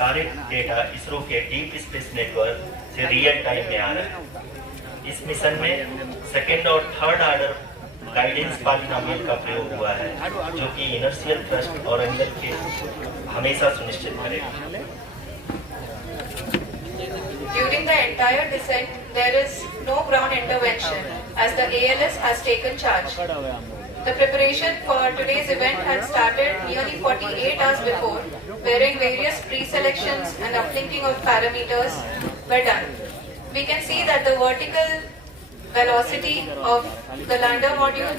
सारे डेटा इसरो के deep space network से रियल टाइम में आ रहे हैं। इस मिशन में सेकेंड और थर्ड ऑर्डर गाइडेंस पॉलिनोमियल का प्रयोग हुआ है, जो कि इनर्शियल थ्रस्ट और एंगल के हमेशा सुनिश्चित करेगा। During the entire descent, there is no ground intervention as the ALS has taken charge. The preparation for today's event had started nearly 48 hours before, wherein various pre-selections and uplinking of parameters were done. We can see that the vertical velocity of the lander module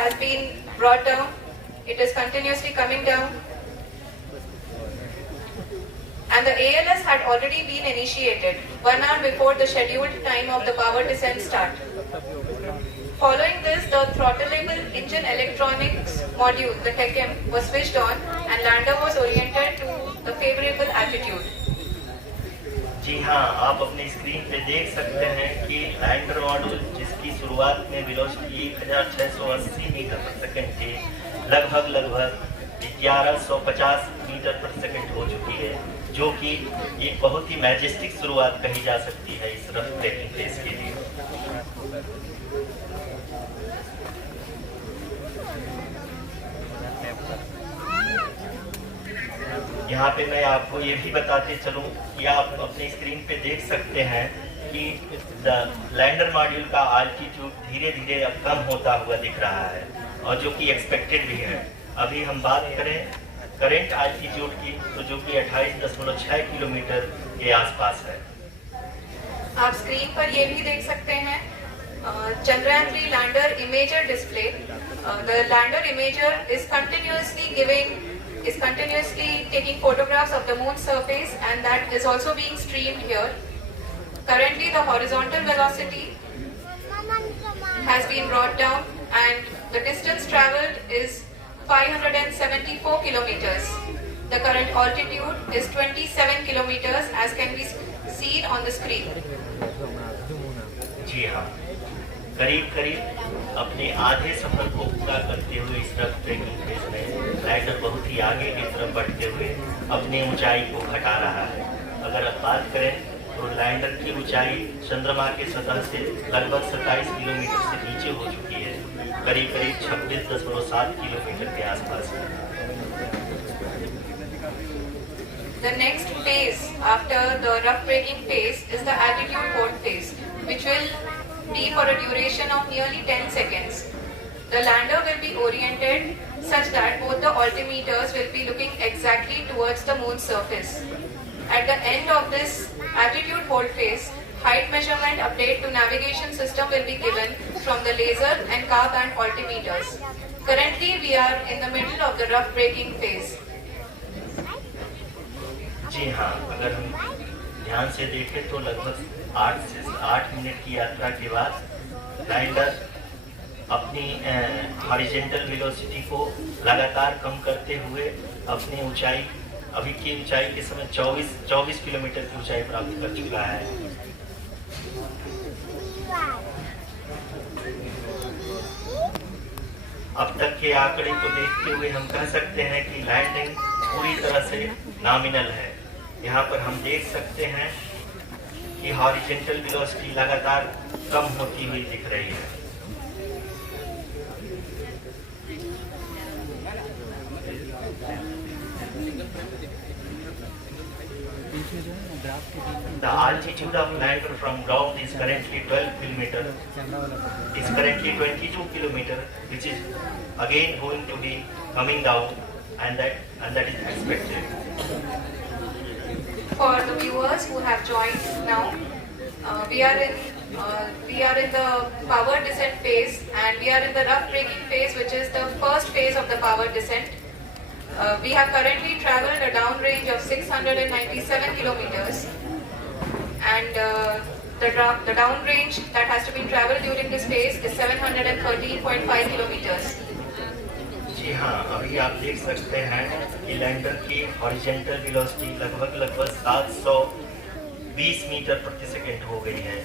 has been brought down. It is continuously coming down. And the ALS had already been initiated 1 hour before the scheduled time of the power descent start. Following this, the throttleable engine electronics module, the TECM, was switched on and lander was oriented to the favorable altitude. जी हाँ, आप अपनी screen पे देख सकते हैं कि lander module, जिसकी शुरुआत में वेलोसिटी 1680 मीटर पर सेकंड थी, लगभग 1150 मीटर पर सेकंड हो चुकी है, जो कि एक बहुत ही मैजेस्टिक शुरुआत कही जा सकती है इस रफ ब्रेकिंग फेज के लिए। यहाँ पे मैं आपको ये भी बताते चलूँ कि आप अपनी स्क्रीन पे देख सकते हैं कि लैंडर मॉड्यूल का आल्टीट्यूड धीरे धीरे अब कम होता हुआ दिख रहा है, और जो कि एक्सपेक्टेड भी है। अभी हम बात करें करेंट आल्टीट्यूड की, तो जो कि 28.6 किलोमीटर के आसपास है। आप स्क्रीन पर ये भी देख सकते हैं Chandrayaan 3 lander imager display. The lander imager is continuously taking photographs of the moon's surface, and that is also being streamed here. Currently, the horizontal velocity has been brought down, and the distance traveled is 574 kilometers. The current altitude is 27 kilometers, as can be seen on the screen. जी हाँ, करीब अपने आधे सफर को पूरा करते हुए इस rough breaking phase में लैंडर बहुत ही आगे की तरफ बढ़ते हुए अपनी ऊंचाई को घटा रहा है। अगर आप बात करें तो लैंडर की ऊंचाई चंद्रमा के सतह से लगभग 27 किलोमीटर से नीचे हो चुकी है, करीब 26.7 किलोमीटर के आसपास है। The next phase after the rough braking phase is the altitude hold phase, which will be for a duration of nearly 10 seconds. The lander will be oriented such that both the altimeters will be looking exactly towards the moon's surface. At the end of this altitude hold phase, height measurement update to navigation system will be given from the laser and car band altimeters. Currently, we are in the middle of the rough braking phase. जी हाँ, अगर हम ध्यान से देखें तो लगभग 8 minute की यात्रा के बाद लैंडर अपनी हॉरिजॉन्टल वेलोसिटी को लगातार कम करते हुए अपनी ऊंचाई, अभी की ऊंचाई के समय 24 किलोमीटर की ऊंचाई प्राप्त कर चुका है। अब तक के आंकड़े को देखते हुए हम कह सकते हैं कि लैंडिंग पूरी तरह से नॉमिनल है। यहाँ पर हम देख सकते हैं कि हॉरिजॉन्टल वेलोसिटी लगातार कम होती हुई दिख रही है। The altitude of lander from ground is currently 12 kilometer. Is currently 22 kilometer, which is again going to be coming down, and that is expected. For the viewers who have joined now, we are in the power descent phase, and we are in the rough braking phase, which is the first phase of the power descent. We have currently traveled a downrange of 697 kilometers, and the downrange that has to be traveled during this phase is 713.5 kilometers. जी हाँ, अभी आप देख सकते हैं कि lander की horizontal velocity लगभग 720 metre प्रति सेकंड हो गई है।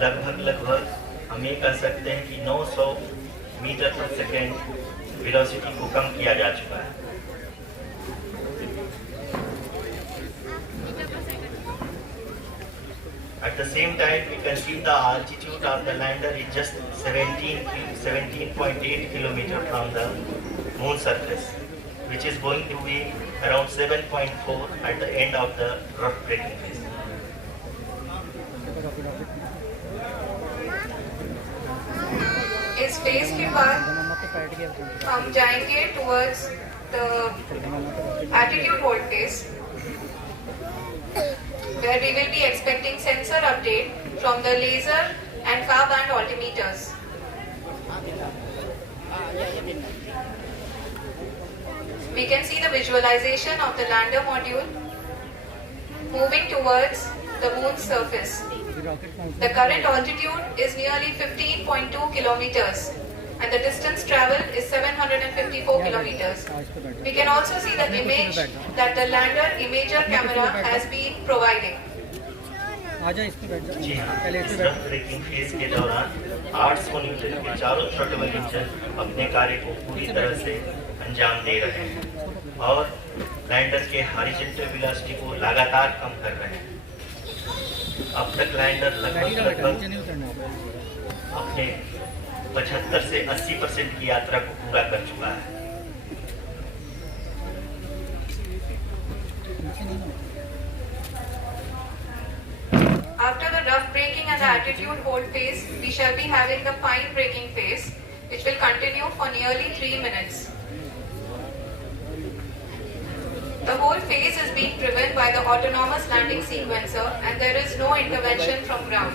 लगभग हम ये कह सकते हैं कि 900 मीटर प्रति सेकंड वेलोसिटी को कम किया जा चुका है। At the same time, we can see the altitude of the lander is just 17.8 kilometers from the moon surface, which is going to be around 7.4 at the end of the rough braking phase. इस phase के बाद हम जाएंगे towards the attitude hold phase, where we will be expecting sensor update from the laser and car band altimeters. We can see the visualization of the lander module moving towards the moon's surface. The current altitude is nearly 15.2 kilometers and the distance traveled is 754 kilometers. We can also see the image that the lander imager camera has been providing. जी हाँ, इस rough breaking phase के दौरान 800 Newton के चारों throttle engine अपने कार्य को पूरी तरह से अंजाम दे रहे हैं और लैंडर के हॉरिजॉन्टल वेलोसिटी को लगातार कम कर रहे हैं। अब तक लैंडर लगभग अपने 75 से 80% की यात्रा को पूरा कर चुका है। After the rough braking and the attitude hold phase, we shall be having the fine braking phase, which will continue for nearly 3 minutes. The whole phase is being driven by the autonomous landing sequencer and there is no intervention from ground.